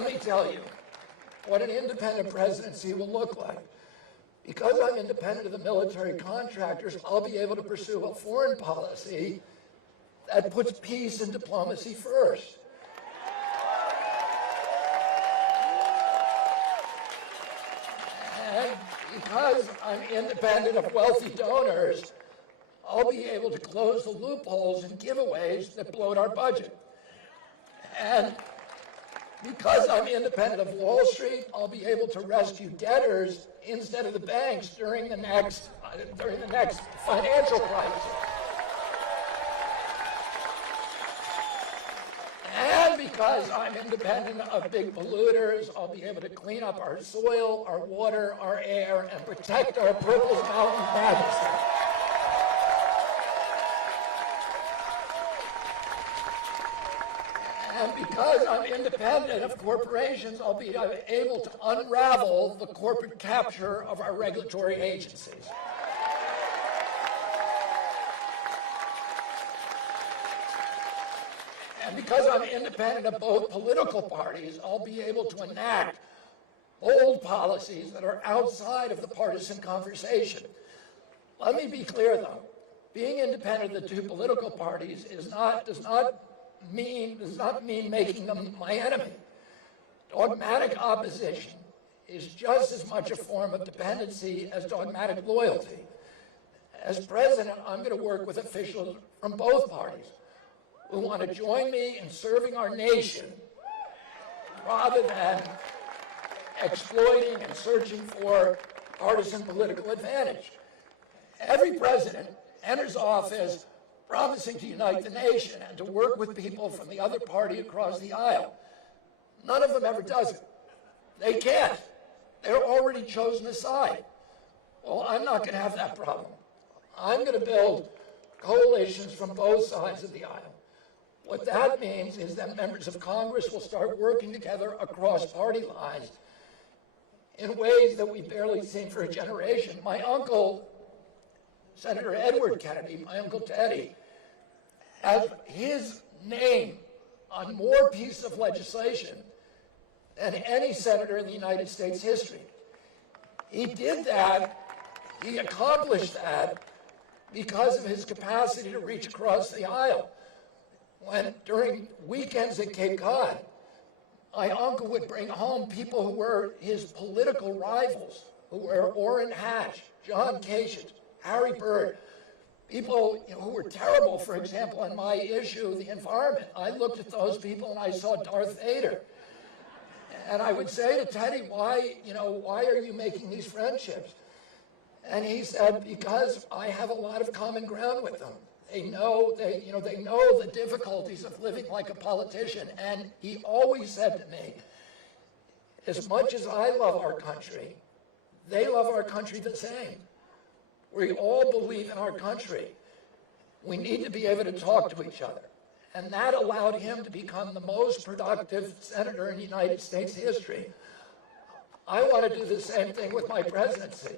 let me tell you what an independent presidency will look like. Because I'm independent of the military contractors, I'll be able to pursue a foreign policy that puts peace and diplomacy first. And because I'm independent of wealthy donors, I'll be able to close the loopholes and giveaways that bloat our budget. And because I'm independent of Wall Street, I'll be able to rescue debtors instead of the banks during the next financial crisis. And because I'm independent of big polluters, I'll be able to clean up our soil, our water, our air, and protect our Purple Mountain majesty. And because I'm independent of corporations, I'll be able to unravel the corporate capture of our regulatory agencies. And because I'm independent of both political parties, I'll be able to enact bold policies that are outside of the partisan conversation. Let me be clear, though. Being independent of the two political parties does not mean making them my enemy. Dogmatic opposition is just as much a form of dependency as dogmatic loyalty. As president, I'm going to work with officials from both parties who want to join me in serving our nation rather than exploiting and searching for partisan political advantage. Every president enters office promising to unite the nation and to work with people from the other party across the aisle. None of them ever does it. They can't. They're already chosen a side. Well, I'm not going to have that problem. I'm going to build coalitions from both sides of the aisle. What that means is that members of Congress will start working together across party lines in ways that we've barely seen for a generation. My uncle, Senator Edward Kennedy, my Uncle Teddy, has his name on more pieces of legislation than any senator in the United States history. He did that, he accomplished that because of his capacity to reach across the aisle. When during weekends at Cape Cod, my uncle would bring home people who were his political rivals, who were Orrin Hatch, John Kasich, Harry Byrd, people who were terrible, for example, on my issue, the environment. I looked at those people and I saw Darth Vader. And I would say to Teddy, why are you making these friendships? And he said, because I have a lot of common ground with them. They know the difficulties of living like a politician. And he always said to me, as much as I love our country, they love our country the same. We all believe in our country. We need to be able to talk to each other. And that allowed him to become the most productive senator in United States history. I want to do the same thing with my presidency.